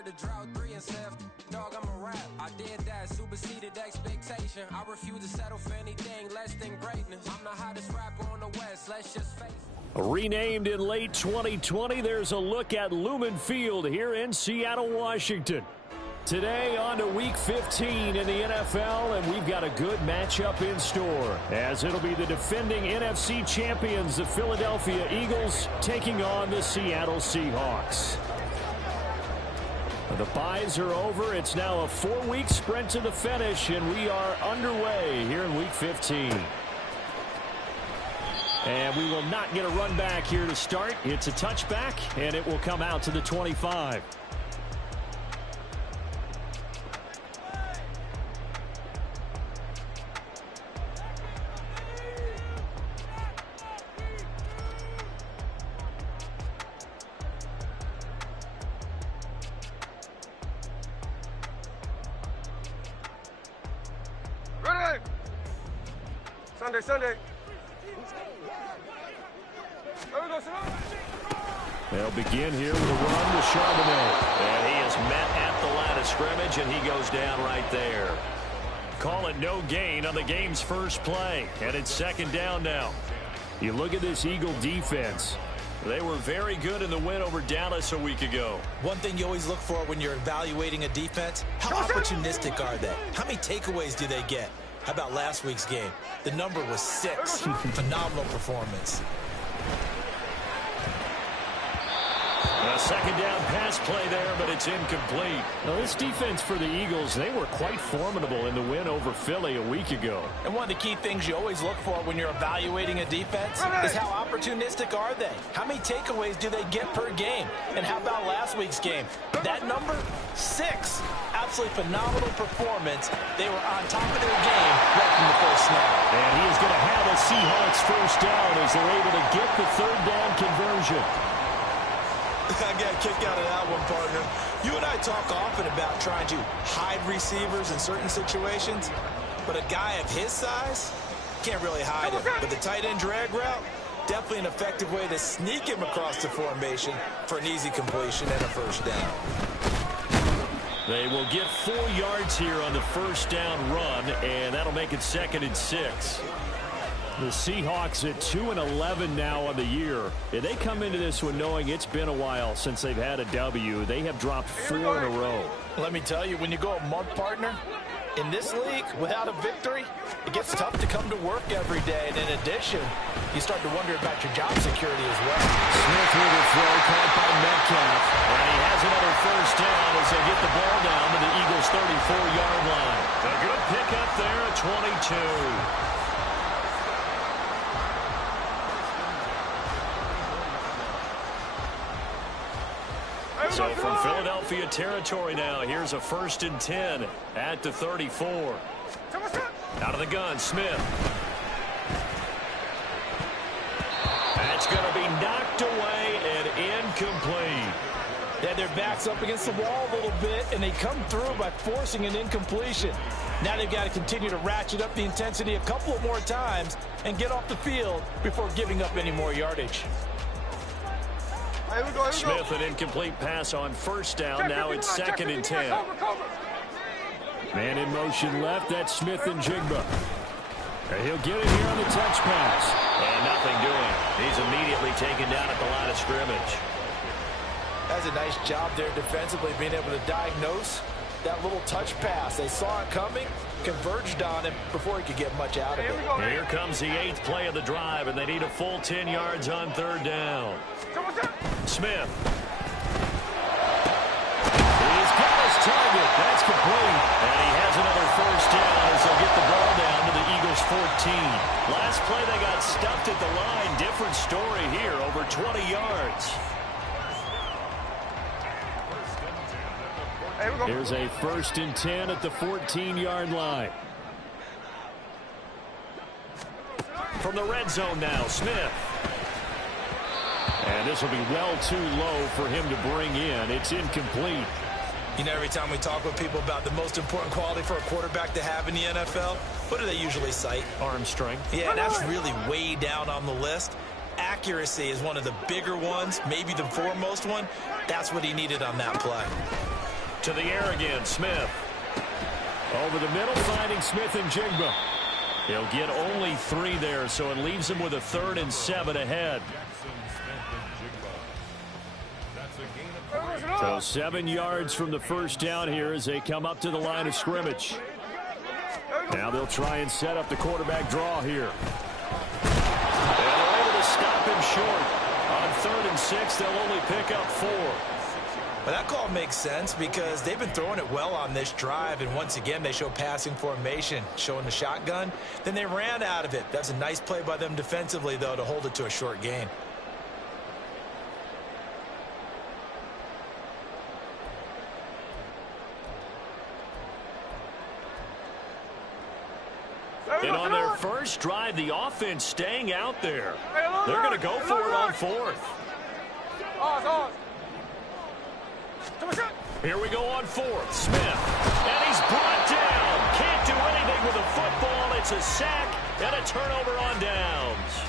heard the drought 3 and said, dog, I'm a rap. I did that, superseded expectation. I refuse to settle for anything less than greatness. I'm the hottest rapper on the West, let's just face it. Renamed in late 2020, there's a look at Lumen Field here in Seattle, Washington. Today on to Week 15 in the NFL, and we've got a good matchup in store, as it'll be the defending NFC champions, the Philadelphia Eagles, taking on the Seattle Seahawks. The byes are over. It's now a 4-week sprint to the finish, and we are underway here in Week 15. And we will not get a run back here to start. It's a touchback, and it will come out to the 25. Sunday. They'll begin here with a run to Charbonnet. And he is met at the line of scrimmage, and he goes down right there. Call it no gain on the game's first play, and it's second down now. You look at this Eagle defense. They were very good in the win over Dallas a week ago. One thing you always look for when you're evaluating a defense, how opportunistic are they? How many takeaways do they get? How about last week's game? The number was 6. Phenomenal performance. A second down pass play there, but it's incomplete. Now, this defense for the Eagles, they were quite formidable in the win over Philly a week ago. And one of the key things you always look for when you're evaluating a defense is how opportunistic are they? How many takeaways do they get per game? And how about last week's game? That number, 6. Absolutely phenomenal performance. They were on top of their game right from the first snap. And he is going to have a Seahawks first down as they're able to get the third down conversion. I got a kick out of that one, partner. You and I talk often about trying to hide receivers in certain situations, but a guy of his size can't really hide him. But the tight end drag route, definitely an effective way to sneak him across the formation for an easy completion and a first down. They will get 4 yards here on the first down run, and that'll make it 2nd and 6. The Seahawks at 2-11 now on the year. And they come into this one knowing it's been a while since they've had a W. They have dropped 4 in a row. Let me tell you, when you go a month, partner, in this league, without a victory, it gets tough to come to work every day. And in addition, you start to wonder about your job security as well. Smith with a throw caught by Metcalf. And he has another first down as they get the ball down to the Eagles' 34-yard line. A good pickup there at 22. So from Philadelphia territory now, here's a 1st and 10 at the 34. Out of the gun, Smith. That's going to be knocked away and incomplete. They had their backs up against the wall a little bit, and they come through by forcing an incompletion. Now they've got to continue to ratchet up the intensity a couple of more times and get off the field before giving up any more yardage. Smith, an incomplete pass on first down. Now it's 2nd and 10. Man in motion left. That's Smith and Jigba. And he'll get it here on the touch pass. And nothing doing. He's immediately taken down at the line of scrimmage. That's a nice job there defensively, being able to diagnose that little touch pass. They saw it coming, converged on him before he could get much out of it. Here comes the 8th play of the drive, and they need a full 10 yards on 3rd down. Smith. He's got his target. That's complete. And he has another first down as they'll get the ball down to the Eagles' 14. Last play they got stuffed at the line. Different story here, over 20 yards. Here's a 1st and 10 at the 14-yard line. From the red zone now, Smith. And this will be well too low for him to bring in. It's incomplete. You know, every time we talk with people about the most important quality for a quarterback to have in the NFL, what do they usually cite? Arm strength. Yeah, that's really way down on the list. Accuracy is one of the bigger ones, maybe the foremost one. That's what he needed on that play. To the air again, Smith. Over the middle, finding Smith and Jigba. He'll get only 3 there, so it leaves him with a 3rd and 7 ahead. So 7 yards from the first down here as they come up to the line of scrimmage. Now they'll try and set up the quarterback draw here. And they're able to stop him short. On 3rd and 6, they'll only pick up 4. Well, that call makes sense because they've been throwing it well on this drive, and once again they show passing formation, showing the shotgun. Then they ran out of it. That's a nice play by them defensively, though, to hold it to a short gain. And on their first drive, the offense staying out there. They're going to go for it on 4th. Here we go on 4th. Smith. And he's brought down. Can't do anything with the football. It's a sack and a turnover on downs.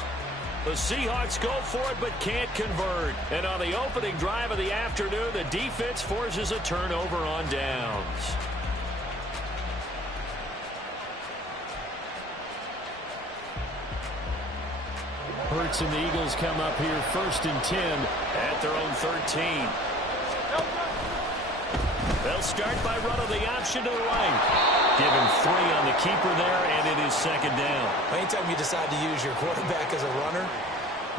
The Seahawks go for it but can't convert. And on the opening drive of the afternoon, the defense forces a turnover on downs. Hurts and the Eagles come up here 1st and 10 at their own 13. They'll start by running the option to the right. Give him 3 on the keeper there, and it is 2nd down. Anytime you decide to use your quarterback as a runner,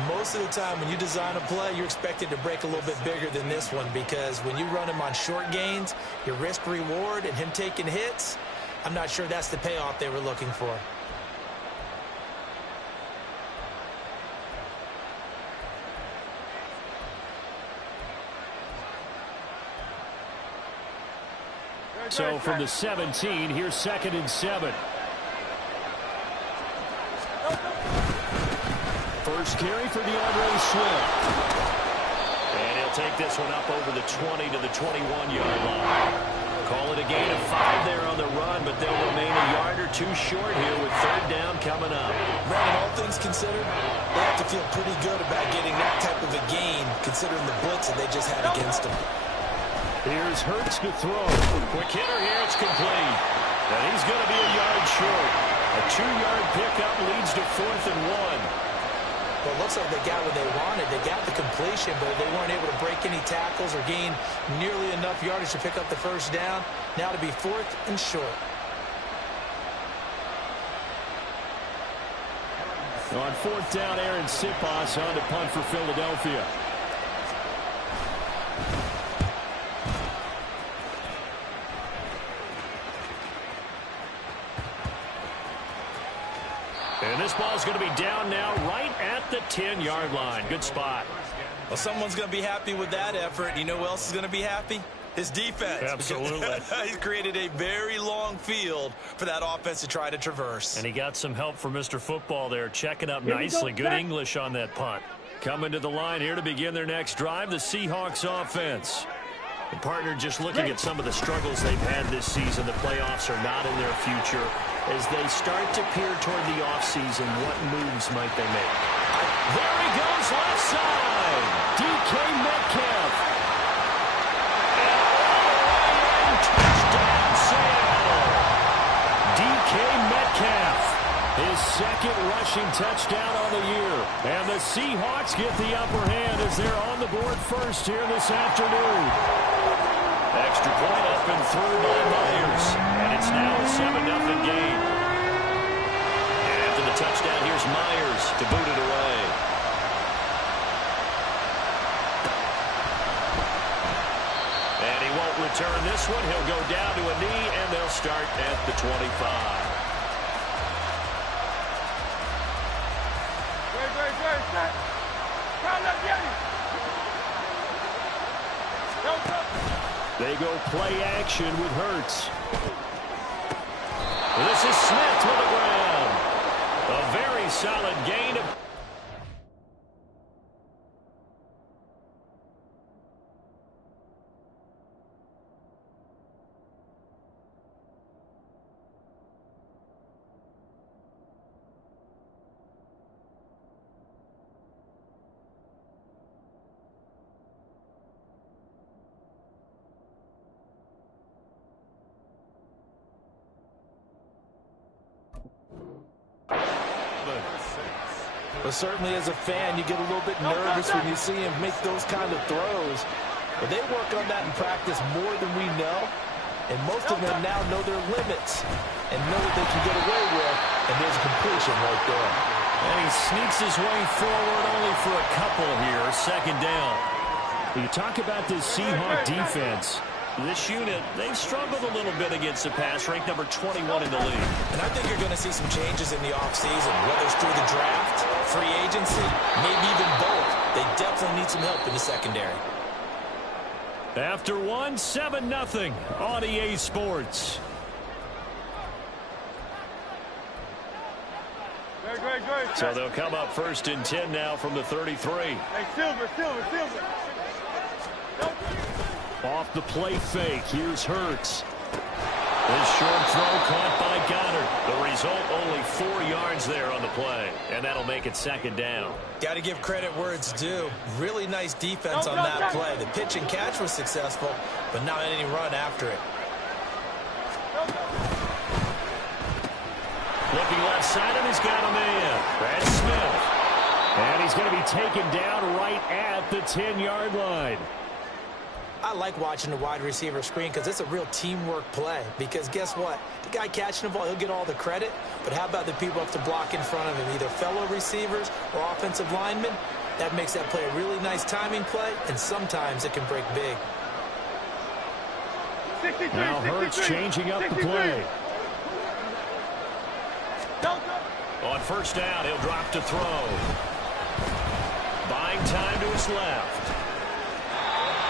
most of the time when you design a play, you're expected to break a little bit bigger than this one because when you run him on short gains, your risk-reward and him taking hits, I'm not sure that's the payoff they were looking for. So from the 17, here's 2nd and 7. First carry for DeAndre Swift. And he'll take this one up over the 20 to the 21-yard line. Call it a gain of 5 there on the run, but they'll remain a yard or 2 short here with 3rd down coming up. Brandon, all things considered, they have to feel pretty good about getting that type of a gain considering the blitz that they just had against them. Here's Hurts to throw. Quick hitter here, it's complete. And he's going to be a yard short. A 2-yard pickup leads to 4th and 1. Well, it looks like they got what they wanted. They got the completion, but they weren't able to break any tackles or gain nearly enough yardage to pick up the first down. Now to be 4th and short. On 4th down, Aaron Siposs on to punt for Philadelphia. And this ball's going to be down now right at the 10-yard line. Good spot. Well, someone's going to be happy with that effort. You know who else is going to be happy? His defense. Absolutely. He's created a very long field for that offense to try to traverse. And he got some help from Mr. Football there, checking up nicely. Good English on that punt. Coming to the line here to begin their next drive, the Seahawks offense. And partner, just looking at some of the struggles they've had this season, the playoffs are not in their future. As they start to peer toward the offseason, what moves might they make? There he goes, left side. DK Metcalf. And touchdown, Seattle. DK Metcalf. His 2nd rushing touchdown on the year. And the Seahawks get the upper hand as they're on the board first here this afternoon. Extra point up and through by Myers. And it's now a 7-0 game. And after the touchdown, here's Myers to boot it away. And he won't return this one. He'll go down to a knee, and they'll start at the 25. They go play action with Hurts. This is Smith to the ground. A very solid gain of But certainly as a fan, you get a little bit nervous when you see him make those kind of throws. But they work on that in practice more than we know. And most of them now know their limits and know what they can get away with. And there's a completion right there. And he sneaks his way forward only for a couple here. Second down. You talk about this Seahawk defense. This unit, they've struggled a little bit against the pass, ranked number 21 in the league. And I think you're going to see some changes in the offseason, whether it's through the draft, free agency, maybe even both. They definitely need some help in the secondary. After one, 7-0 on EA Sports. So they'll come up 1st and 10 now from the 33. Hey, Silver. Off the play fake. Here's Hurts. This short throw caught by Goddard. The result, only 4 yards there on the play. And that'll make it 2nd down. Got to give credit where it's due. Really nice defense on that play. The pitch and catch was successful, but not any run after it. Looking left side, and he's got a man. Brad Smith. And he's going to be taken down right at the 10-yard line. I like watching the wide receiver screen because it's a real teamwork play. Because guess what? The guy catching the ball, he'll get all the credit. But how about the people up to block in front of him, either fellow receivers or offensive linemen? That makes that play a really nice timing play, and sometimes it can break big. Now Hurts changing up the play. On 1st down, he'll drop to throw. Buying time to his left.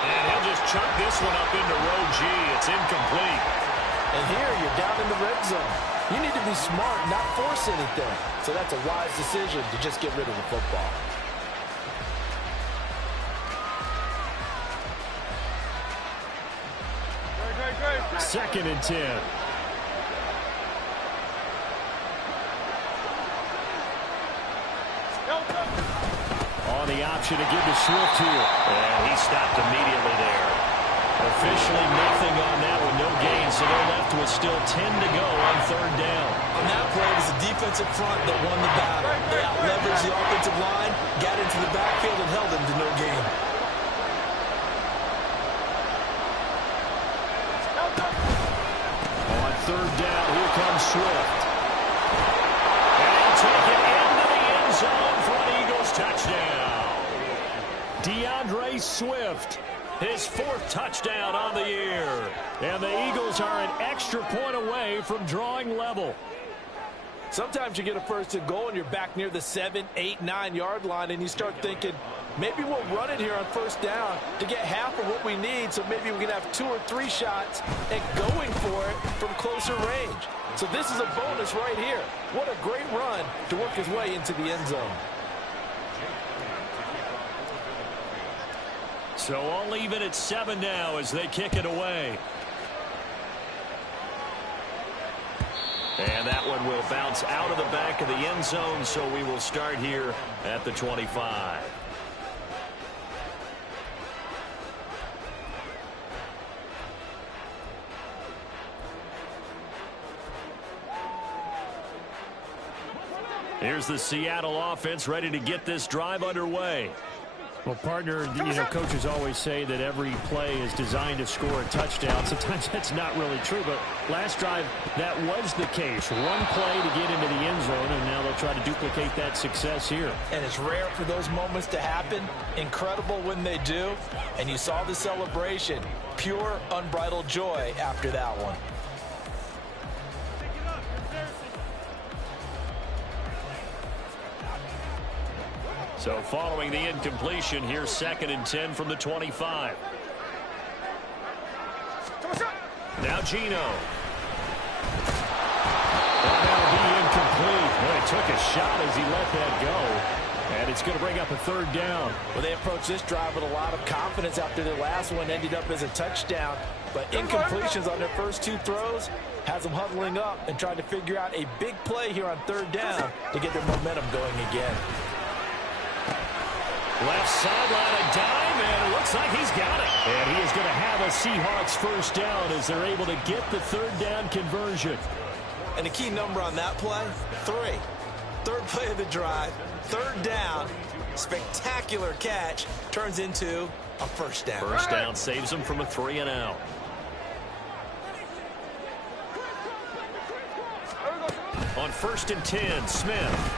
And he'll just chuck this one up into row G. It's incomplete. And here you're down in the red zone. You need to be smart, not force anything. So that's a wise decision to just get rid of the football. Second and 10. On the option to give to Swift here. And he stopped immediately there. Officially nothing on that one, no gain, so they're left with still 10 to go on 3rd down. On that play, it was the defensive front that won the battle. They out-leveraged the offensive line, got into the backfield, and held him to no gain. On 3rd down, here comes Swift. And he'll take it into the end zone for an Eagles touchdown. DeAndre Swift, his 4th touchdown on the year. And the Eagles are an extra point away from drawing level. Sometimes you get a 1st and goal and you're back near the 7, 8, 9-yard line, and you start thinking, maybe we'll run it here on 1st down to get half of what we need, so maybe we can have 2 or 3 shots and going for it from closer range. So this is a bonus right here. What a great run to work his way into the end zone. So all even at 7 now as they kick it away. And that one will bounce out of the back of the end zone, so we will start here at the 25. Here's the Seattle offense ready to get this drive underway. Well, partner, coaches always say that every play is designed to score a touchdown. Sometimes that's not really true, but last drive, that was the case. One play to get into the end zone, and now they'll try to duplicate that success here. And it's rare for those moments to happen. Incredible when they do. And you saw the celebration. Pure, unbridled joy after that one. So following the incompletion, here's 2nd and 10 from the 25. Now Geno. That'll be incomplete. Well, he took a shot as he let that go. And it's going to bring up a 3rd down. Well, they approached this drive with a lot of confidence after their last one ended up as a touchdown. But incompletions on their first 2 throws has them huddling up and trying to figure out a big play here on 3rd down to get their momentum going again. Left sideline, a dime, and it looks like he's got it. And he is going to have a Seahawks 1st down as they're able to get the 3rd down conversion. And the key number on that play, 3. 3rd play of the drive. Third down, spectacular catch, turns into a first down. First down saves them from a 3-and-out. On 1st and 10, Smith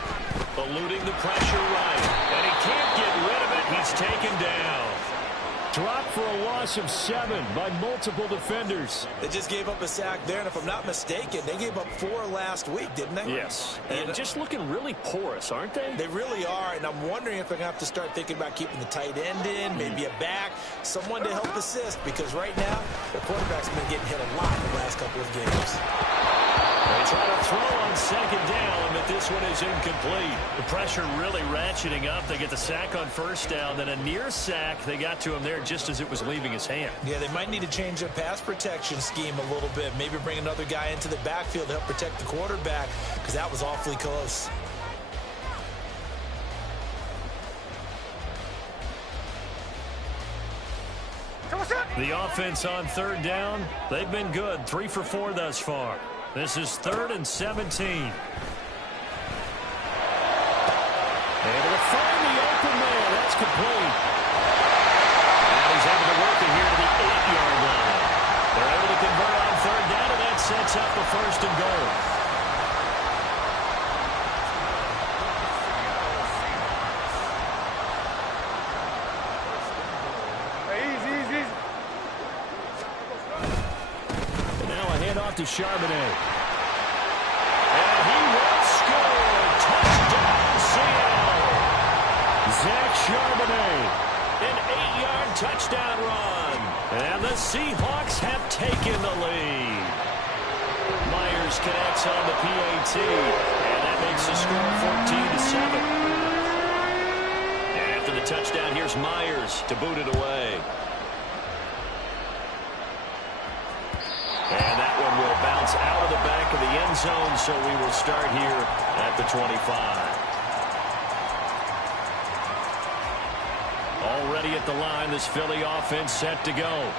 eluding the pressure right, and he can't get rid of it. He's taken down. Dropped for a loss of 7 by multiple defenders. They just gave up a sack there, and if I'm not mistaken, they gave up 4 last week, didn't they? Yes, and just looking really porous, aren't they? They really are, and I'm wondering if they're going to have to start thinking about keeping the tight end in, maybe a back, someone to help assist, because right now, their quarterback's been getting hit a lot in the last couple of games. They try to throw on 2nd down, but this one is incomplete. The pressure really ratcheting up. They get the sack on 1st down, then a near sack. They got to him there just as it was leaving his hand. Yeah, they might need to change their pass protection scheme a little bit. Maybe bring another guy into the backfield to help protect the quarterback, because that was awfully close. The offense on 3rd down, they've been good. 3 for 4 thus far. This is 3rd and 17. Able to find the open man. That's complete. And he's able to work it here to the 8-yard line. They're able to convert on 3rd down, and that sets up the 1st and goal. To Charbonnet. And he will score. Touchdown, Seattle. Zach Charbonnet. An 8-yard touchdown run. And the Seahawks have taken the lead. Myers connects on the PAT. And that makes the score 14-7. And after the touchdown, here's Myers to boot it away. And that one will bounce out of the back of the end zone, so we will start here at the 25. Already at the line, this Philly offense set to go.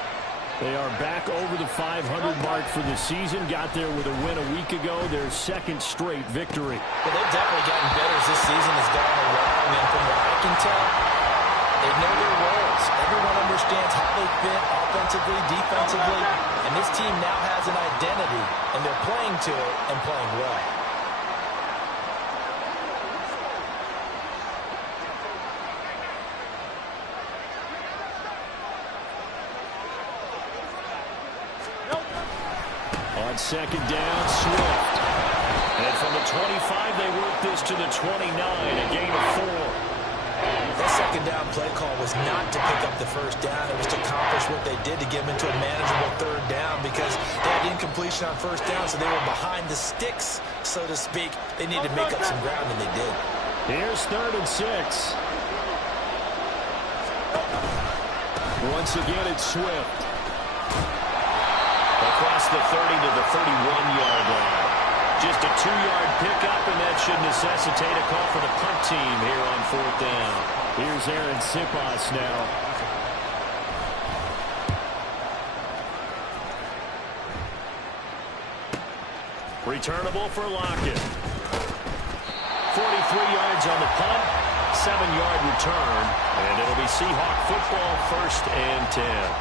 They are back over the 500 mark for the season. Got there with a win a week ago, their 2nd straight victory. Well, they've definitely gotten better as this season has gone along, and from what I can tell, they know their roles. Everyone understands how they fit offensively, defensively, and this team now has an identity, and they're playing to it and playing well. On 2nd down, Swift. And from the 25, they work this to the 29, a gain of 4. That 2nd down play call was not to pick up the 1st down. It was to accomplish what they did to get them into a manageable 3rd down, because they had incompletion on 1st down, so they were behind the sticks, so to speak. They needed to make up some ground, and they did. Here's 3rd and 6. Once again, it's Swift. Across the 30 to the 31-yard line. Just a 2-yard pickup, and that should necessitate a call for the punt team here on 4th down. Here's Aaron Siposs now. Returnable for Lockett. 43 yards on the punt, 7-yard return, and it'll be Seahawk football, 1st and 10.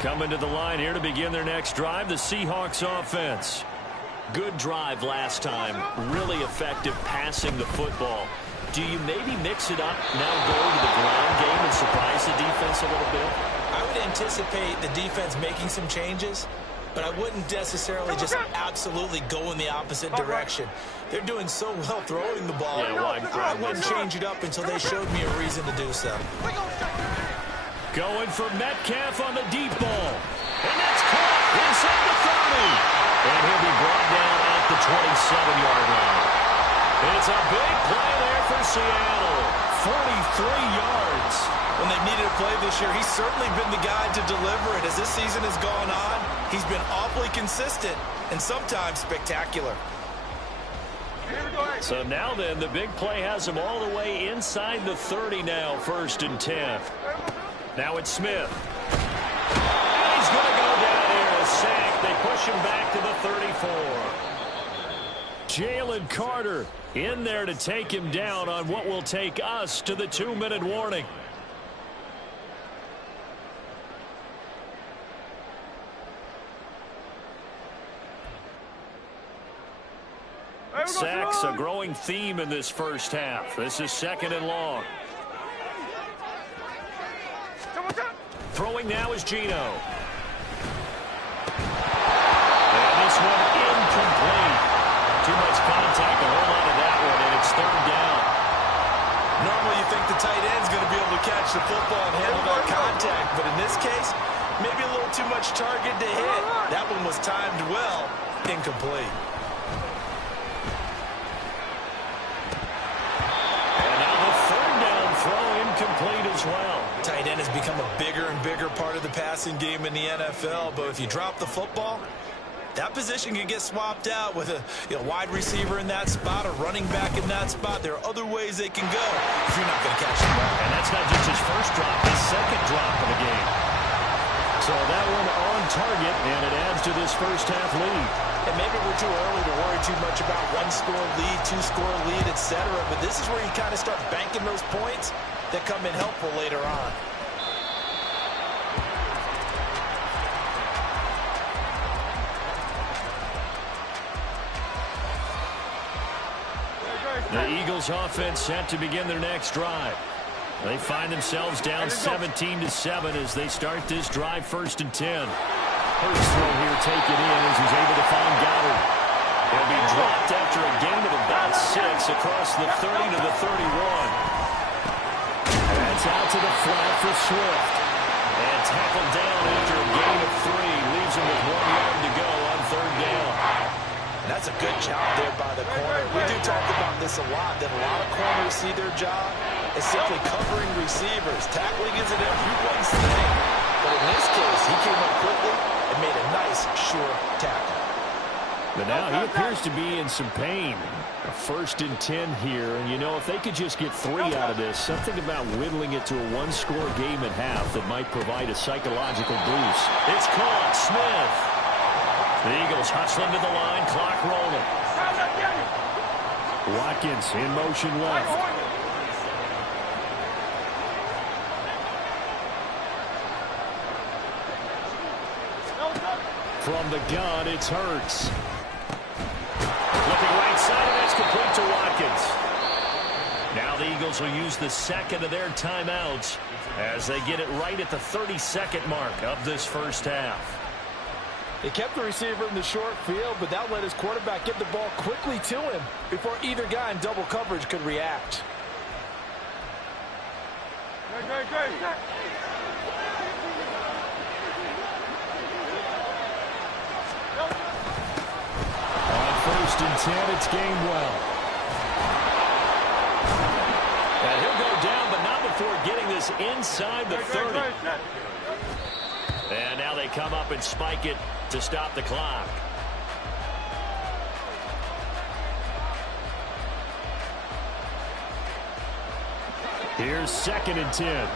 Coming to the line here to begin their next drive, the Seahawks offense. Good drive last time. Really effective passing the football. Do you maybe mix it up, now go to the ground game and surprise the defense a little bit? I would anticipate the defense making some changes, but I wouldn't necessarily just absolutely go in the opposite direction. They're doing so well throwing the ball. Yeah, I wouldn't change it up until they showed me a reason to do so. Going for Metcalf on the deep ball. And that's caught inside the 30. And he'll be brought down at the 27-yard line. It's a big play there for Seattle. 43 yards. When they've needed a play this year, he's certainly been the guy to deliver it. As this season has gone on, he's been awfully consistent and sometimes spectacular. So now then, the big play has him all the way inside the 30 now, 1st and 10. Now it's Smith. And he's going to go down here, a sack. They push him back to the 34. Jalen Carter in there to take him down on what will take us to the 2-minute warning. Sacks, a growing theme in this first half. This is 2nd and long. Throwing now is Geno. And this one incomplete. Too much contact, a whole lot of that one, and it's 3rd down. Normally you think the tight end's going to be able to catch the football and handle that contact, but in this case, maybe a little too much target to hit. That one was timed well, incomplete. Incomplete as well. Tight end has become a bigger and bigger part of the passing game in the NFL, but if you drop the football, that position can get swapped out with a wide receiver in that spot, a running back in that spot. There are other ways they can go if you're not going to catch the ball. And that's not just his first drop, his 2nd drop of the game. So that one on target, and it adds to this first half lead. And maybe we're too early to worry too much about 1-score lead, 2-score lead, etc. But this is where you kind of start banking those points that come in helpful later on. The Eagles offense set to begin their next drive. They find themselves down 17-7 as they start this drive 1st and 10. Hurts throw here taken in as he's able to find Goddard. He'll be dropped after a gain of about 6 across the 30 to the 31. That's out to the flat for Swift. And tackled down after a gain of 3. Leaves him with 1 yard to go on 3rd down. That's a good job there by the corner. We do talk about this a lot, that a lot of corners see their job as simply covering receivers. Tackling isn't everyone's thing. But in this case, he came up quickly and made a nice, sure tackle. But now he appears to be in some pain. A 1st and 10 here, and if they could just get 3 out of this, something about whittling it to a 1-score game at half that might provide a psychological boost. It's caught. Smith. The Eagles hustling to the line, clock rolling. Watkins in motion left. From the gun, it's Hurts. Looking right side, and that's complete to Watkins. Now the Eagles will use the 2nd of their timeouts as they get it right at the 32nd mark of this first half. They kept the receiver in the short field, but that let his quarterback get the ball quickly to him before either guy in double coverage could react. On 1st and 10, it's Gainwell. And he'll go down, but not before getting this inside the 30. And now they come up and spike it to stop the clock. Here's 2nd and 10.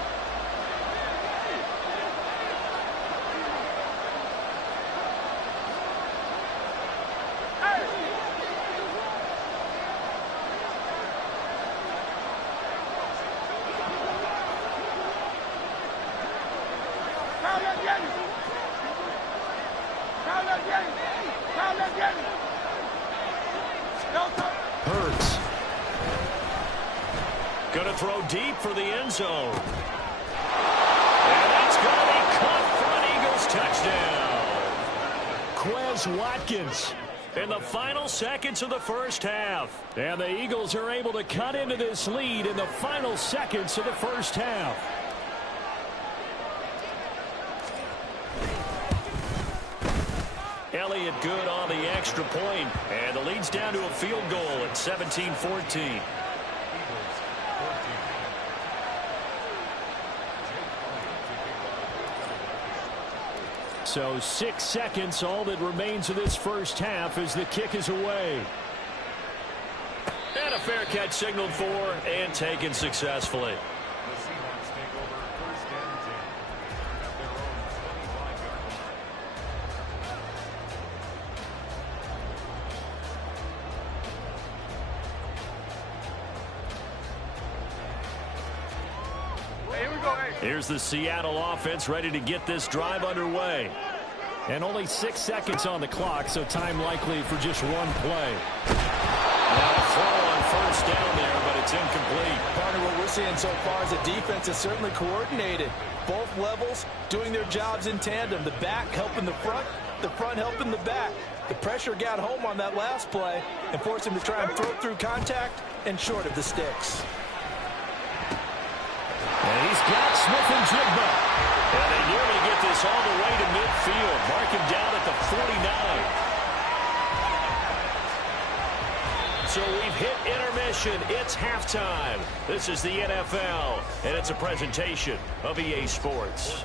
Hurts. Going to throw deep for the end zone. And that's going to be caught for an Eagles touchdown. Quez Watkins in the final seconds of the first half. And the Eagles are able to cut into this lead in the final seconds of the first half. Elliott good on the extra point, and the lead's down to a field goal at 17-14. So 6 seconds, all that remains of this first half as the kick is away. And a fair catch signaled for and taken successfully. Here's the Seattle offense ready to get this drive underway. And only 6 seconds on the clock, so time likely for just one play. Now a throw on first down there, but it's incomplete. Partner, what we're seeing so far is the defense is certainly coordinated. Both levels doing their jobs in tandem. The back helping the front helping the back. The pressure got home on that last play and forced him to try and throw through contact and short of the sticks. And he's got Smith-Njigba. And they nearly get this all the way to midfield. Mark him down at the 49. So we've hit intermission. It's halftime. This is the NFL, and it's a presentation of EA Sports.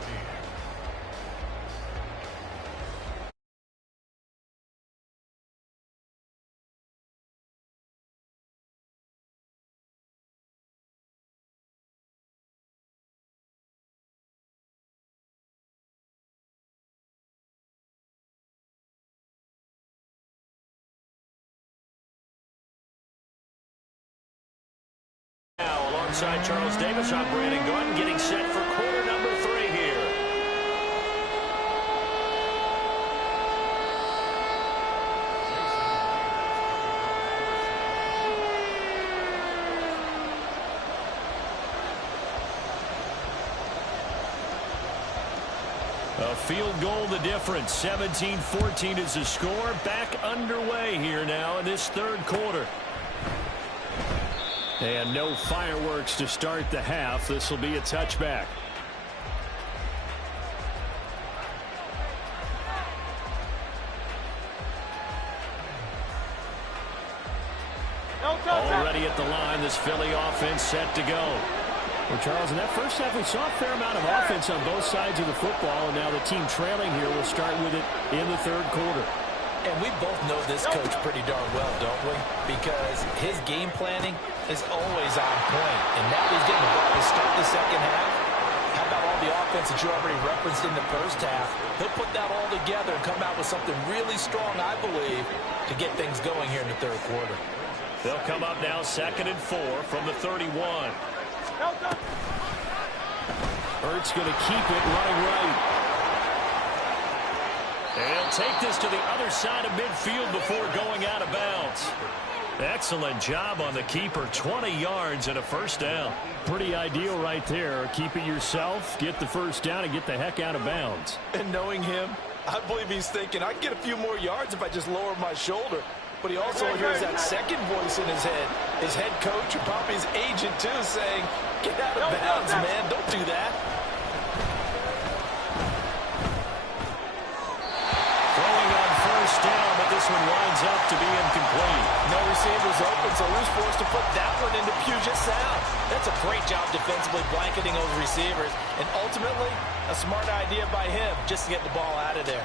Alongside Charles Davis, I'm Brandon Gaudin, getting set for quarter number 3 here. A field goal the difference. 17-14 is the score. Back underway here now in this third quarter. And no fireworks to start the half. This will be a touchback. Already at the line, this Philly offense set to go. Well, Charles, in that first half, we saw a fair amount of offense on both sides of the football, and now the team trailing here will start with it in the third quarter. And we both know this coach pretty darn well, don't we? Because his game planning is always on point. And now he's getting the ball to start the second half. How about all the offense that you already referenced in the first half? He'll put that all together and come out with something really strong, I believe, to get things going here in the third quarter. They'll come up now 2nd and 4 from the 31. Hurts going to keep it running right. And he'll take this to the other side of midfield before going out of bounds. Excellent job on the keeper. 20 yards and a first down. Pretty ideal right there. Keep it yourself, get the first down, and get the heck out of bounds. And knowing him, I believe he's thinking, I can get a few more yards if I just lower my shoulder. But he also hears that second voice in his head. His head coach and probably his agent, too, saying, get out of bounds, man. Don't do that. Down, but this one winds up to be incomplete. No receivers open, so who's forced to put that one into Puget Sound? That's a great job defensively blanketing those receivers, and ultimately a smart idea by him just to get the ball out of there.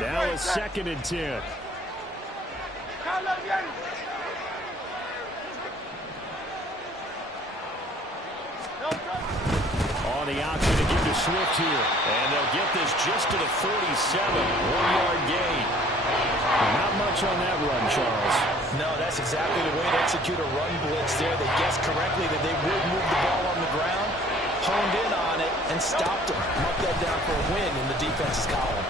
Now it's 2nd and 10. On the option to give to Swift here. And they'll get this just to the 47. 1-yard gain. Not much on that run, Charles. No, that's exactly the way to execute a run blitz there. They guessed correctly that they would move the ball on the ground, honed in on it, and stopped them. Mark that down for a win in the defense's column.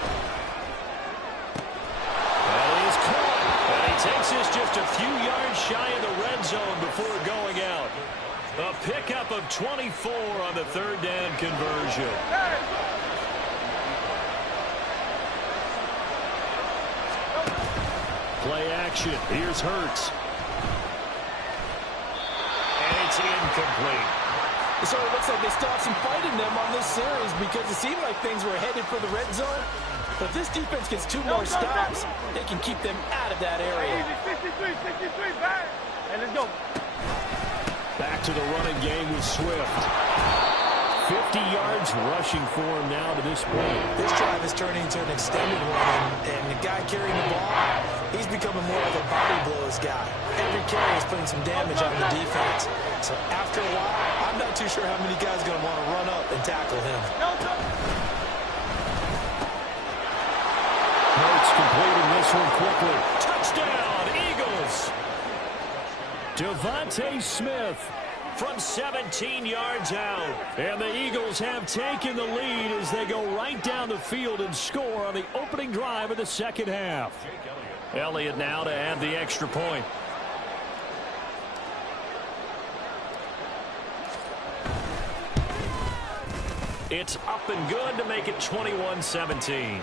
That is caught. And he takes this just a few yards shy of the red zone before going out. A pickup of 24 on the third down conversion. Play action. Here's Hurts. And it's incomplete. So it looks like they still have some fight in them on this series because it seemed like things were headed for the red zone. But if this defense gets 2 more stops, they can keep them out of that area. 63, back. And let's go. Back to the running game with Swift. 50 yards rushing for him now to this point. This drive is turning into an extended one, and the guy carrying the ball, he's becoming more of a body blows guy. Every carry is putting some damage on the defense. So after a while, I'm not too sure how many guys are going to want to run up and tackle him. No Pitts completing this one quickly. Touchdown, Eagles! Devontae Smith from 17 yards out. And the Eagles have taken the lead as they go right down the field and score on the opening drive of the second half. Elliott now to add the extra point. It's up and good to make it 21-17.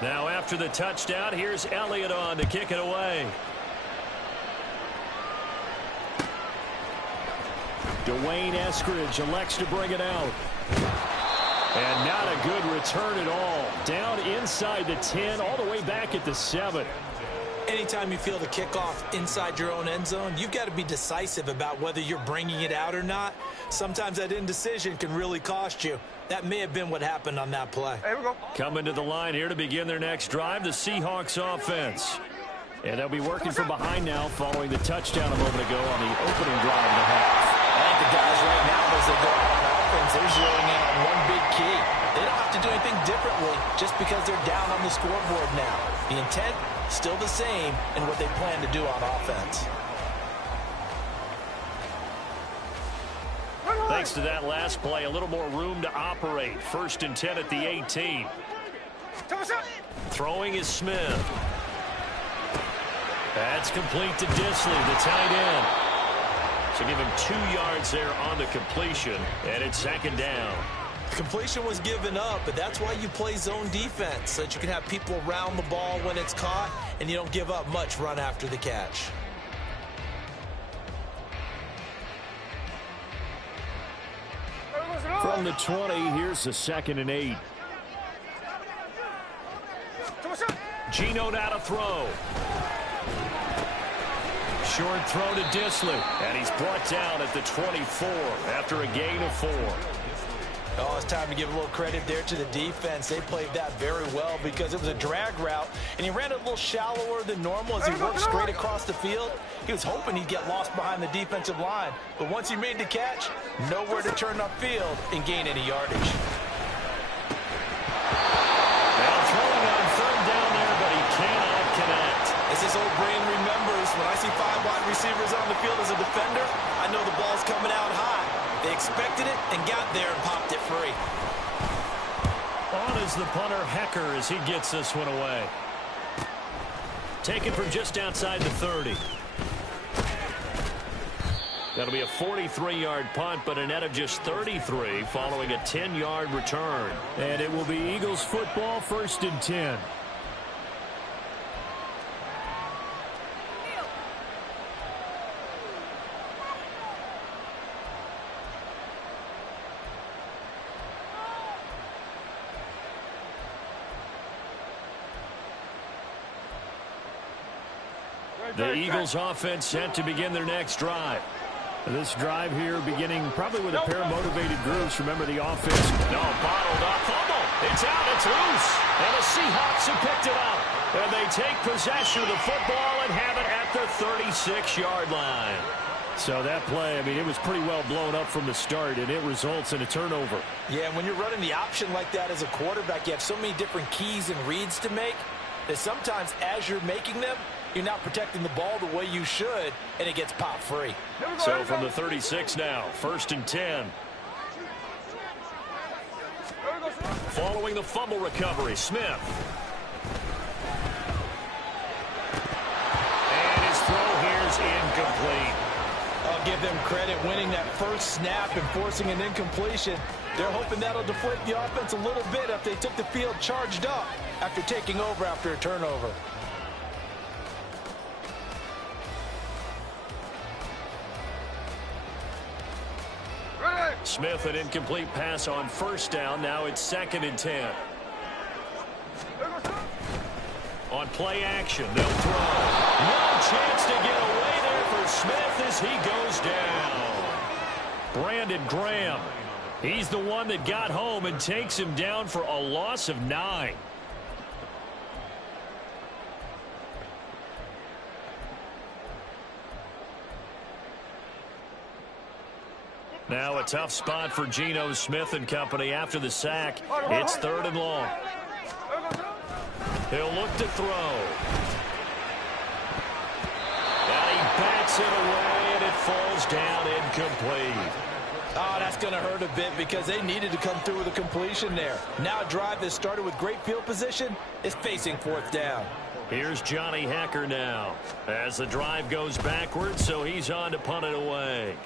Now after the touchdown, here's Elliott on to kick it away. Dwayne Eskridge elects to bring it out. And not a good return at all. Down inside the 10, all the way back at the 7. Anytime you feel the kickoff inside your own end zone, you've got to be decisive about whether you're bringing it out or not. Sometimes that indecision can really cost you. That may have been what happened on that play. Here we go. Coming to the line here to begin their next drive, the Seahawks offense. And they'll be working from behind now following the touchdown a moment ago on the opening drive of the half. I think the guys right now, as they go out on offense, they're zeroing in on one big key. They don't have to do anything differently just because they're down on the scoreboard now. The intent, still the same in what they plan to do on offense. Thanks to that last play, a little more room to operate. 1st and 10 at the 18. Throwing is Smith. That's complete to Disley, the tight end. So give him 2 yards there on the completion, and it's 2nd down. Completion was given up, but that's why you play zone defense, so that you can have people around the ball when it's caught, and you don't give up much run after the catch. From the 20, here's the 2nd and 8. Geno now to throw. Short throw to Disley, and he's brought down at the 24 after a gain of 4. Oh, it's time to give a little credit there to the defense. They played that very well because it was a drag route, and he ran a little shallower than normal as he worked straight across the field. He was hoping he'd get lost behind the defensive line, but once he made the catch, nowhere to turn upfield and gain any yardage. Now throwing on 3rd down there, but he cannot connect. As his old brain remembers, when I see 5 wide receivers on the field as a defender, I know the ball's coming out high. They expected it and got there and popped it free. On is the punter, Hecker, as he gets this one away. Taken from just outside the 30. That'll be a 43-yard punt, but a net of just 33 following a 10-yard return. And it will be Eagles football, 1st and 10. The Eagles offense set to begin their next drive. This drive here beginning probably with a pair of motivated groups. Remember the offense. No, bottled up. Fumble. It's out. It's loose. And the Seahawks have picked it up. And they take possession of the football and have it at the 36-yard line. So that play, I mean, it was pretty well blown up from the start, and it results in a turnover. Yeah, when you're running the option like that as a quarterback, you have so many different keys and reads to make that sometimes as you're making them, you're not protecting the ball the way you should, and it gets popped free. So from the 36 now, 1st and 10. Following the fumble recovery, Smith. And his throw here's incomplete. I'll give them credit winning that first snap and forcing an incompletion. They're hoping that'll deflate the offense a little bit if they took the field charged up after taking over after a turnover. Smith, an incomplete pass on 1st down. Now it's 2nd and 10. On play action, they'll throw. No chance to get away there for Smith as he goes down. Brandon Graham. He's the one that got home and takes him down for a loss of 9. Now a tough spot for Geno Smith and company after the sack. It's 3rd and long. He'll look to throw. And he bats it away, and it falls down incomplete. Oh, that's going to hurt a bit because they needed to come through with a completion there. Now a drive that started with great field position is facing 4th down. Here's Johnny Hekker now as the drive goes backwards, so he's on to punt it away.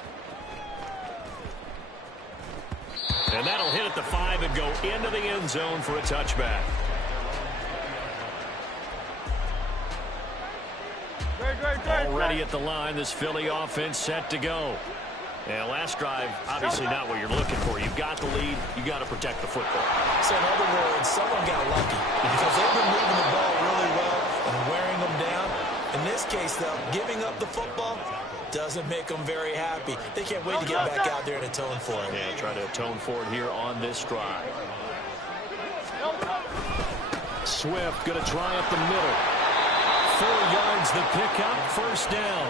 And that'll hit at the 5 and go into the end zone for a touchback. Already at the line, this Philly offense set to go. And last drive, obviously not what you're looking for. You've got the lead. You've got to protect the football. So in other words, someone got lucky because they've been moving the ball really well and wearing them down. In this case, though, giving up the football doesn't make them very happy. They can't wait to get back out there and atone for it. Yeah, try to atone for it here on this drive. Swift going to try up the middle. 4 yards the pickup, 1st down.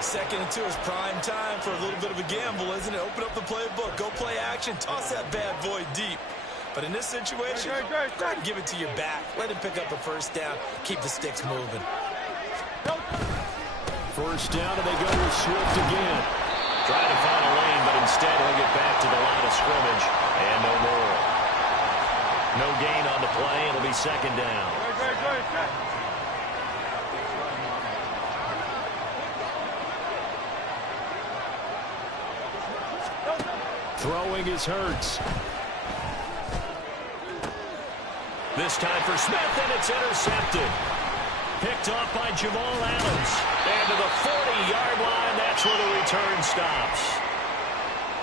2nd and 2 is prime time for a little bit of a gamble, isn't it? Open up the playbook, go play action, toss that bad boy deep. But in this situation, go ahead and give it to your back. Let him pick up a 1st down, keep the sticks moving. 1st down, and they go with Swift again. Trying to find a lane, but instead he'll get back to the line of scrimmage, and no more. No gain on the play. It'll be 2nd down. Throwing is Hurts. This time for Smith, and it's intercepted. Picked off by Jamal Adams. And to the 40-yard line, that's where the return stops.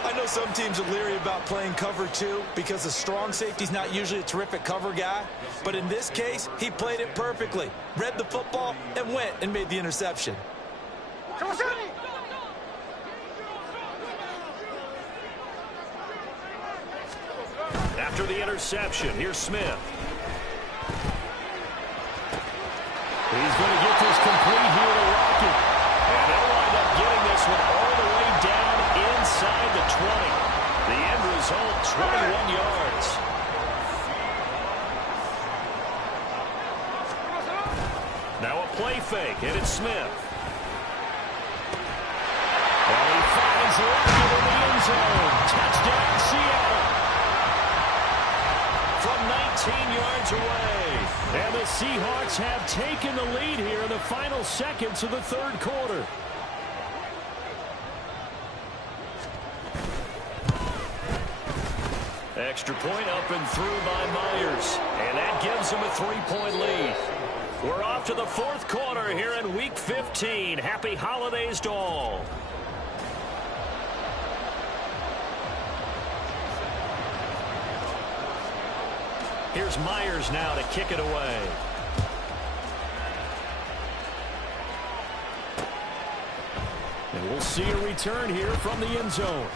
I know some teams are leery about playing cover 2 because a strong safety's not usually a terrific cover guy. But in this case, he played it perfectly. Read the football and went and made the interception. After the interception, here's Smith. He's going to get this complete here to Lockett. And they'll wind up getting this one all the way down inside the 20. The end result, 21 yards. Now a play fake, and it's Smith. And he finds Lockett in the end zone. Touchdown, Seattle. From 19 yards away. And the Seahawks have taken the lead here in the final seconds of the 3rd quarter. Extra point up and through by Myers. And that gives them a 3-point lead. We're off to the 4th quarter here in Week 15. Happy holidays to all. Here's Myers now to kick it away. And we'll see a return here from the end zone.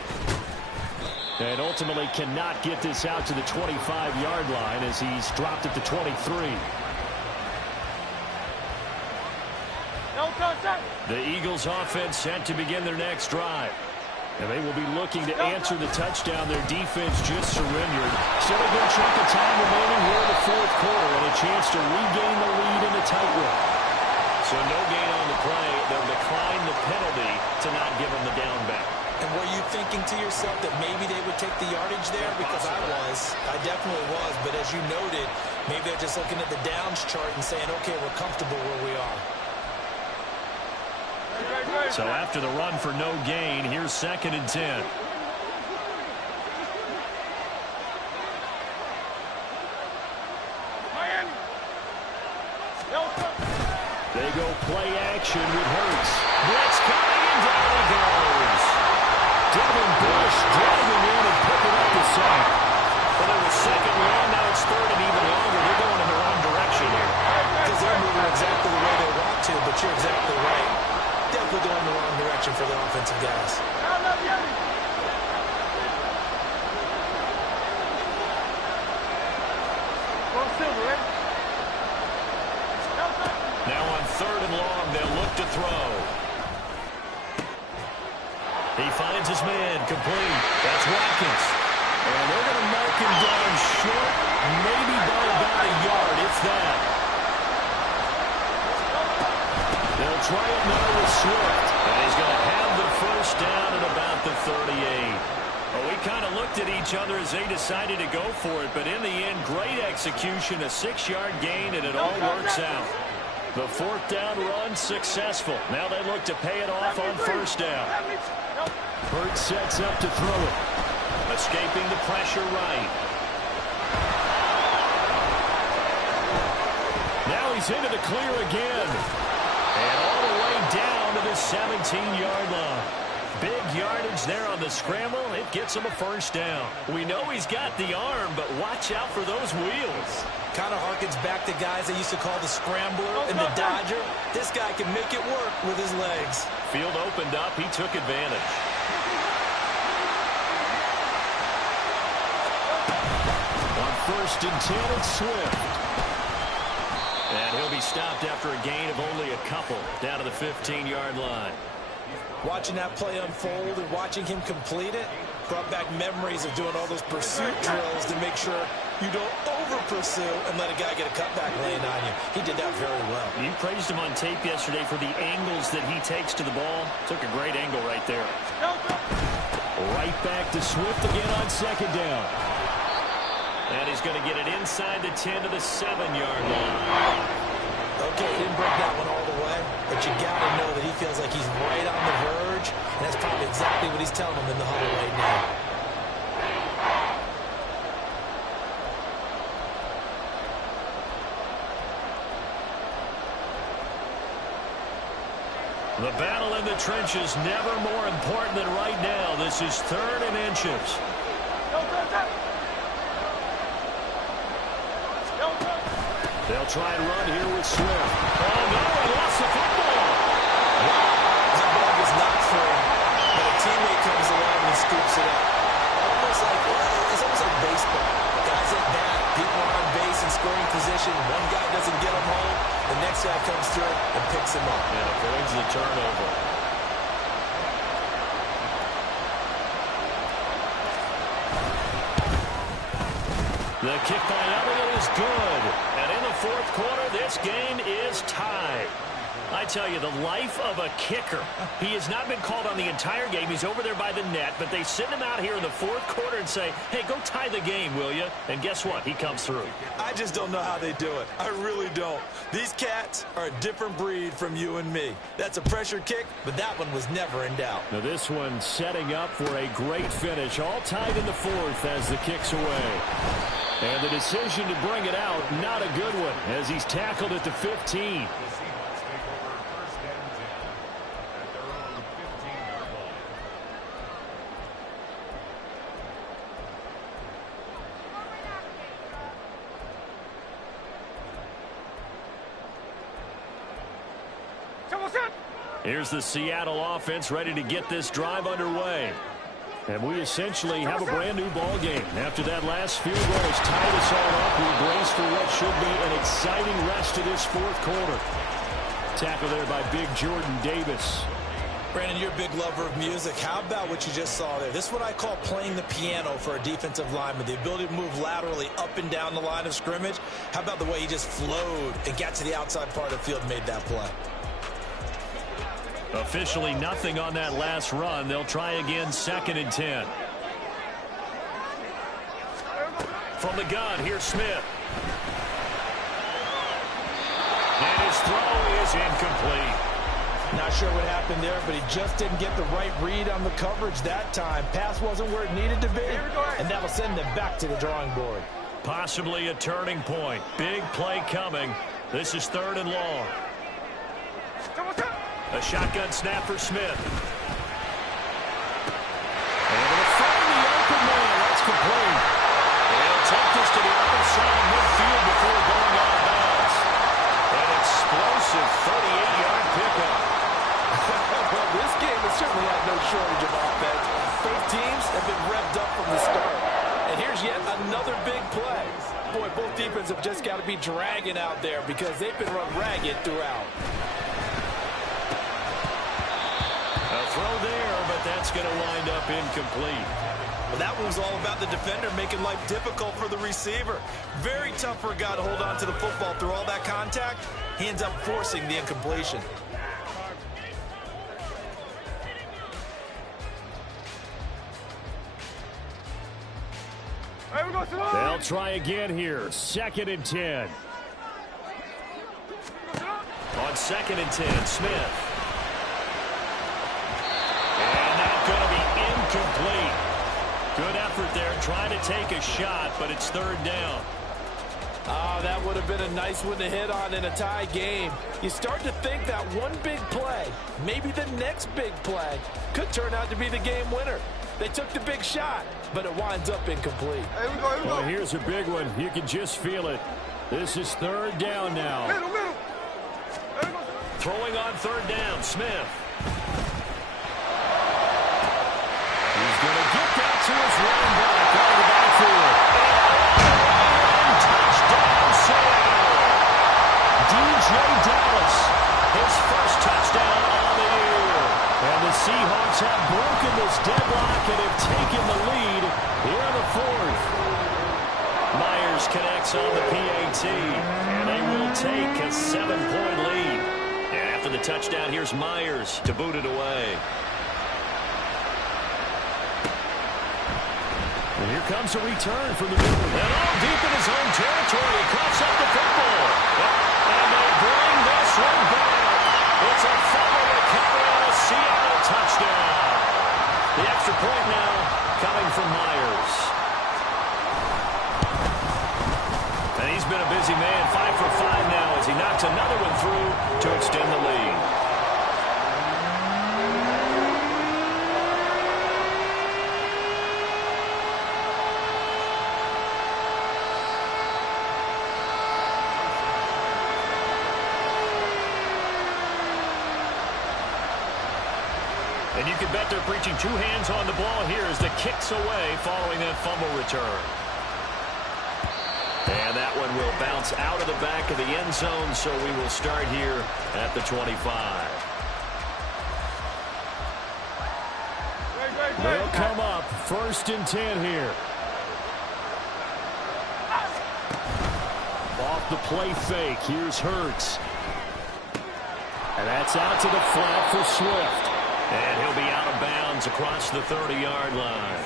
And ultimately cannot get this out to the 25-yard line as he's dropped at the 23. The Eagles offense set to begin their next drive. And they will be looking to answer the touchdown their defense just surrendered. Still a good chunk of time remaining here in the 4th quarter and a chance to regain the lead in the tightrope. So no gain on the play. They'll decline the penalty to not give them the down back. And were you thinking to yourself that maybe they would take the yardage there? Because I was. I definitely was. But as you noted, maybe they're just looking at the downs chart and saying, okay, we're comfortable where we are. So after the run for no gain, here's 2nd and 10. They go play action with Hurts. Blitz coming, and down he goes. Devin Bush driving in and picking up the sack. Well, it was 2nd and 1, now it's 3rd and even longer. They're going in the wrong direction here. Because they're moving exactly the way they want to, but you're exactly right. Definitely going in the wrong direction for the offensive guys. Now on 3rd and long, they'll look to throw. He finds his man, complete. That's Watkins. And they're going to mark him down short, maybe by about a yard, if that. They'll try it now with Swift. And he's going to have the first down at about the 38. Well, we kind of looked at each other as they decided to go for it, but in the end, great execution, a 6-yard gain, and it all works out. The fourth down run successful. Now they look to pay it off on first down. Hurts sets up to throw it. Escaping the pressure right. Now he's into the clear again. And all the way down to the 17-yard line. Big yardage there on the scramble. It gets him a first down. We know he's got the arm, but watch out for those wheels. Kind of harkens back to guys they used to call the scrambler and the dodger. This guy can make it work with his legs. Field opened up. He took advantage. On 1st and 10, it's Swift. And he'll be stopped after a gain of only a couple down to the 15-yard line. Watching that play unfold and watching him complete it brought back memories of doing all those pursuit drills to make sure you don't over-pursue and let a guy get a cutback lane on you. He did that very well. You praised him on tape yesterday for the angles that he takes to the ball. Took a great angle right there. Right back to Swift again on 2nd down. And he's going to get it inside the 10 to the 7-yard line. Okay, he didn't break that one all the way, but you got to know that he feels like he's right on the verge, and that's probably exactly what he's telling him in the huddle right now. The battle in the trenches never more important than right now. This is 3rd and inches. They'll try and run here with Swift. Oh, no, he lost the football. Wow, that ball was not free, but a teammate comes along and scoops it up. It's almost like baseball. Guys at bat, people are on base in scoring position. One guy doesn't get him home. The next guy comes through and picks him up. And avoids the turnover. The kick by Elliott is good. And in the 4th quarter, this game is tied. I tell you, the life of a kicker. He has not been called on the entire game. He's over there by the net, but they send him out here in the 4th quarter and say, hey, go tie the game, will you? And guess what? He comes through. I just don't know how they do it. I really don't. These cats are a different breed from you and me. That's a pressure kick, but that one was never in doubt. Now this one setting up for a great finish. All tied in the 4th as the kick's away. And the decision to bring it out, not a good one, as he's tackled at the 15. Here's the Seattle offense ready to get this drive underway. And we essentially have a brand-new ball game. After that last field goal has tied us all up, we brace for what should be an exciting rest of this 4th quarter. Tackle there by Big Jordan Davis. Brandon, you're a big lover of music. How about what you just saw there? This is what I call playing the piano for a defensive lineman. The ability to move laterally up and down the line of scrimmage. How about the way he just flowed and got to the outside part of the field and made that play? Officially nothing on that last run. They'll try again 2nd and 10. From the gun, here's Smith. And his throw is incomplete. Not sure what happened there, but he just didn't get the right read on the coverage that time. Pass wasn't where it needed to be, and that'll send them back to the drawing board. Possibly a turning point. Big play coming. This is 3rd and long. A shotgun snap for Smith. And it'll find the open man. That's complete. And he'll take this to the other side of midfield before going out of bounds. An explosive 38-yard pickup. Well, this game has certainly had no shortage of offense. Both teams have been revved up from the start. And here's yet another big play. Boy, both defenses have just got to be dragging out there because they've been run ragged throughout. A throw there, but that's going to wind up incomplete. Well, that one was all about the defender making life difficult for the receiver. Very tough for a guy to hold on to the football through all that contact. He ends up forcing the incompletion. They'll try again here. 2nd and 10. On 2nd and 10, Smith. And that's going to be incomplete. Good effort there, trying to take a shot, but it's 3rd down. Oh, that would have been a nice one to hit on in a tie game. You start to think that one big play, maybe the next big play, could turn out to be the game winner. They took the big shot, but it winds up incomplete. Here we go. Well, here's a big one. You can just feel it. This is 3rd down now. Middle. Throwing on 3rd down, Smith. He's going to get that to his running back out of the backfield. And touchdown, Seattle. DJ Dallas, his first touchdown on the year. And the Seahawks have broken this deadlock and have taken the lead here in the 4th. Myers connects on the PAT, and they will take a 7-point lead. And after the touchdown, here's Myers to boot it away. And here comes a return from the middle. And all deep in his own territory, he coughs up the football. And they bring this one back. It's a fumble recovery on a Seattle touchdown. The extra point now coming from Myers. And he's been a busy man, 5 for 5 now as he knocks another one through to extend the lead. And you can bet they're preaching 2 hands on the ball here as the kick's away following that fumble return. And that one will bounce out of the back of the end zone, so we will start here at the 25. They'll come up 1st and 10 here. Off the play fake, here's Hurts. And that's out to the flat for Swift. And he'll be out of bounds across the 30-yard line.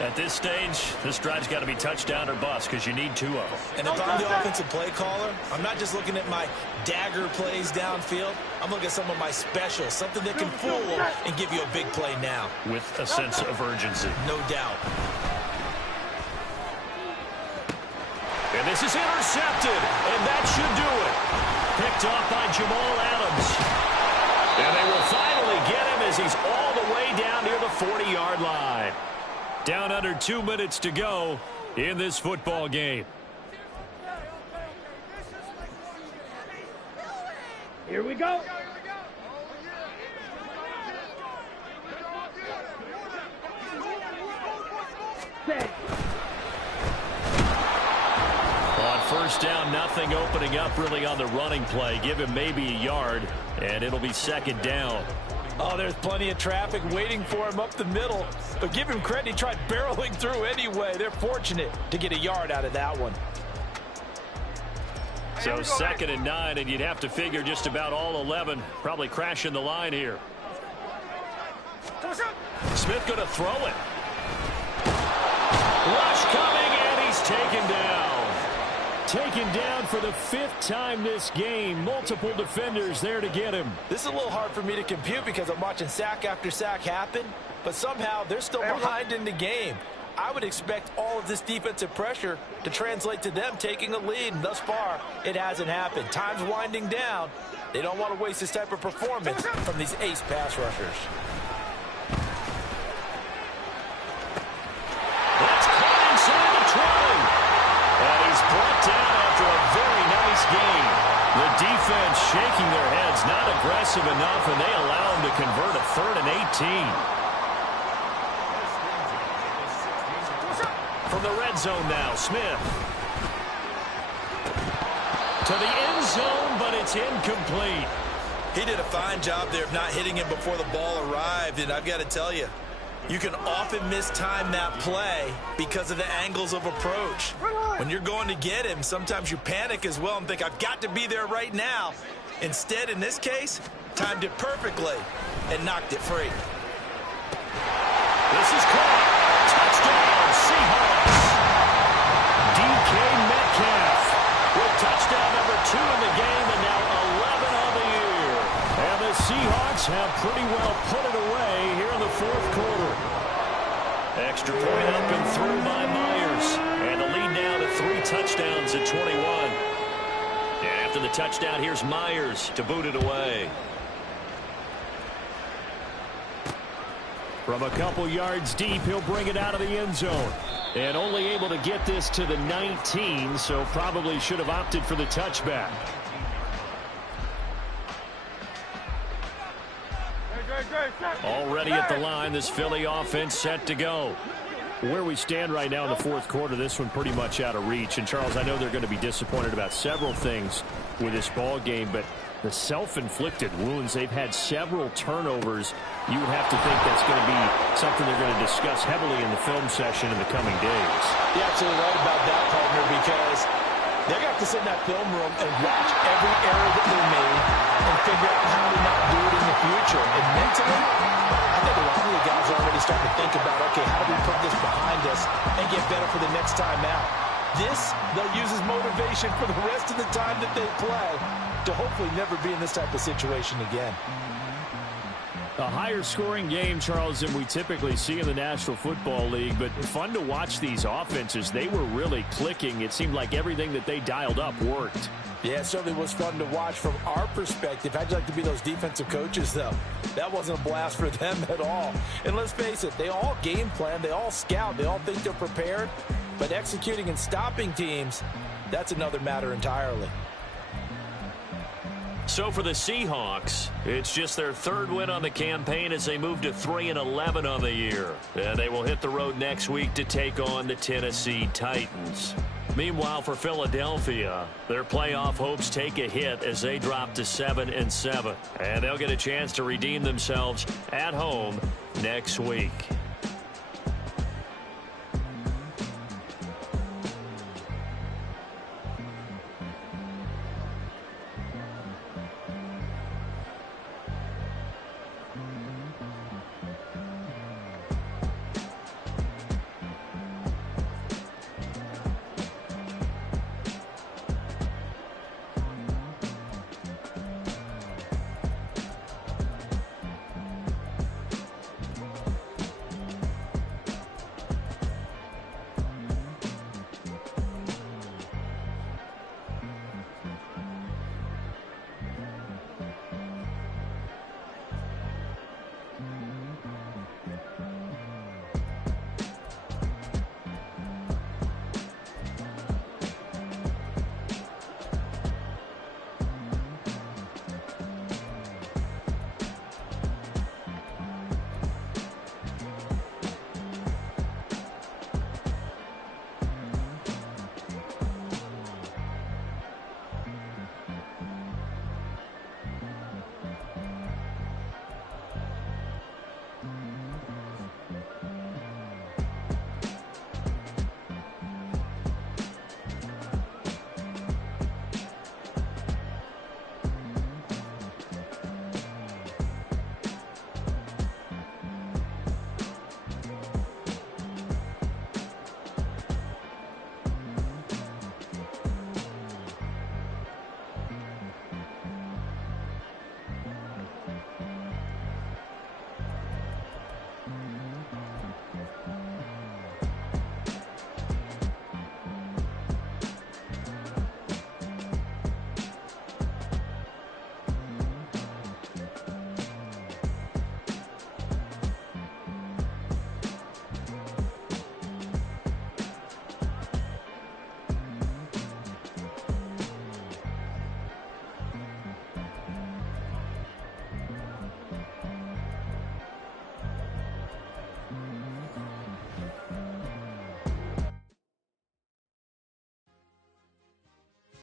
At this stage, this drive's got to be touchdown or bust because you need 2 of them. And if I'm the offensive play caller, I'm not just looking at my dagger plays downfield. I'm looking at some of my specials, something that can fool and give you a big play now. With a sense of urgency. No doubt. And this is intercepted, and that should do it. Picked off by Jamal Adams. And they will finally get him as he's all the way down near the 40-yard line. Down under 2 minutes to go in this football game. Here we go. On 1st down, nothing opening up really on the running play. Give him maybe a yard, and it'll be 2nd down. Oh, there's plenty of traffic waiting for him up the middle. But give him credit, he tried barreling through anyway. They're fortunate to get a yard out of that one. So 2nd and 9, and you'd have to figure just about all 11 probably crashing the line here. Smith going to throw it. Rush coming, and he's taken down. Taken down for the 5th time this game. Multiple defenders there to get him. This is a little hard for me to compute because I'm watching sack after sack happen, but somehow they're still behind in the game. I would expect all of this defensive pressure to translate to them taking a lead, and thus far, it hasn't happened. Time's winding down. They don't want to waste this type of performance from these ace pass rushers. That's caught inside the 20. And he's brought down after a very nice game. The defense shaking their heads, not aggressive enough, and they allow him to convert a 3rd and 18. From the red zone now, Smith. To the end zone, but it's incomplete. He did a fine job there of not hitting him before the ball arrived, and I've got to tell you, you can often mistime that play because of the angles of approach. When you're going to get him, sometimes you panic as well and think, I've got to be there right now. Instead, in this case, timed it perfectly and knocked it free. This is caught. Touchdown, Seahawks. DK Metcalf with touchdown number 2 in the game and now 11 on the year. And the Seahawks have pretty well put it away here in the fourth quarter. Extra point up and through by Myers. And the lead now to 3 touchdowns at 21. And after the touchdown, here's Myers to boot it away. From a couple yards deep, he'll bring it out of the end zone. And only able to get this to the 19, so probably should have opted for the touchback. Already at the line, this Philly offense set to go. Where we stand right now in the fourth quarter, this one pretty much out of reach. And, Charles, I know they're going to be disappointed about several things with this ball game, but the self-inflicted wounds, they've had several turnovers. You would have to think that's going to be something they're going to discuss heavily in the film session in the coming days. You're absolutely right about that, partner, because they're going to have to sit in that film room and watch every error that they made and figure out how to not do it in the future. And mentally, I think a lot of the guys are already starting to think about, okay, how do we put this behind us and get better for the next time out? This, they'll use as motivation for the rest of the time that they play to hopefully never be in this type of situation again. A higher scoring game, Charles, than we typically see in the National Football League, but fun to watch these offenses. They were really clicking. It seemed like everything that they dialed up worked. Yeah, it certainly was fun to watch from our perspective. How'd you like to be those defensive coaches, though? That wasn't a blast for them at all. And let's face it, they all game plan, they all scout, they all think they're prepared, but executing and stopping teams, that's another matter entirely. So for the Seahawks, it's just their 3rd win on the campaign as they move to 3-11 on the year. And they will hit the road next week to take on the Tennessee Titans. Meanwhile, for Philadelphia, their playoff hopes take a hit as they drop to 7-7. And they'll get a chance to redeem themselves at home next week.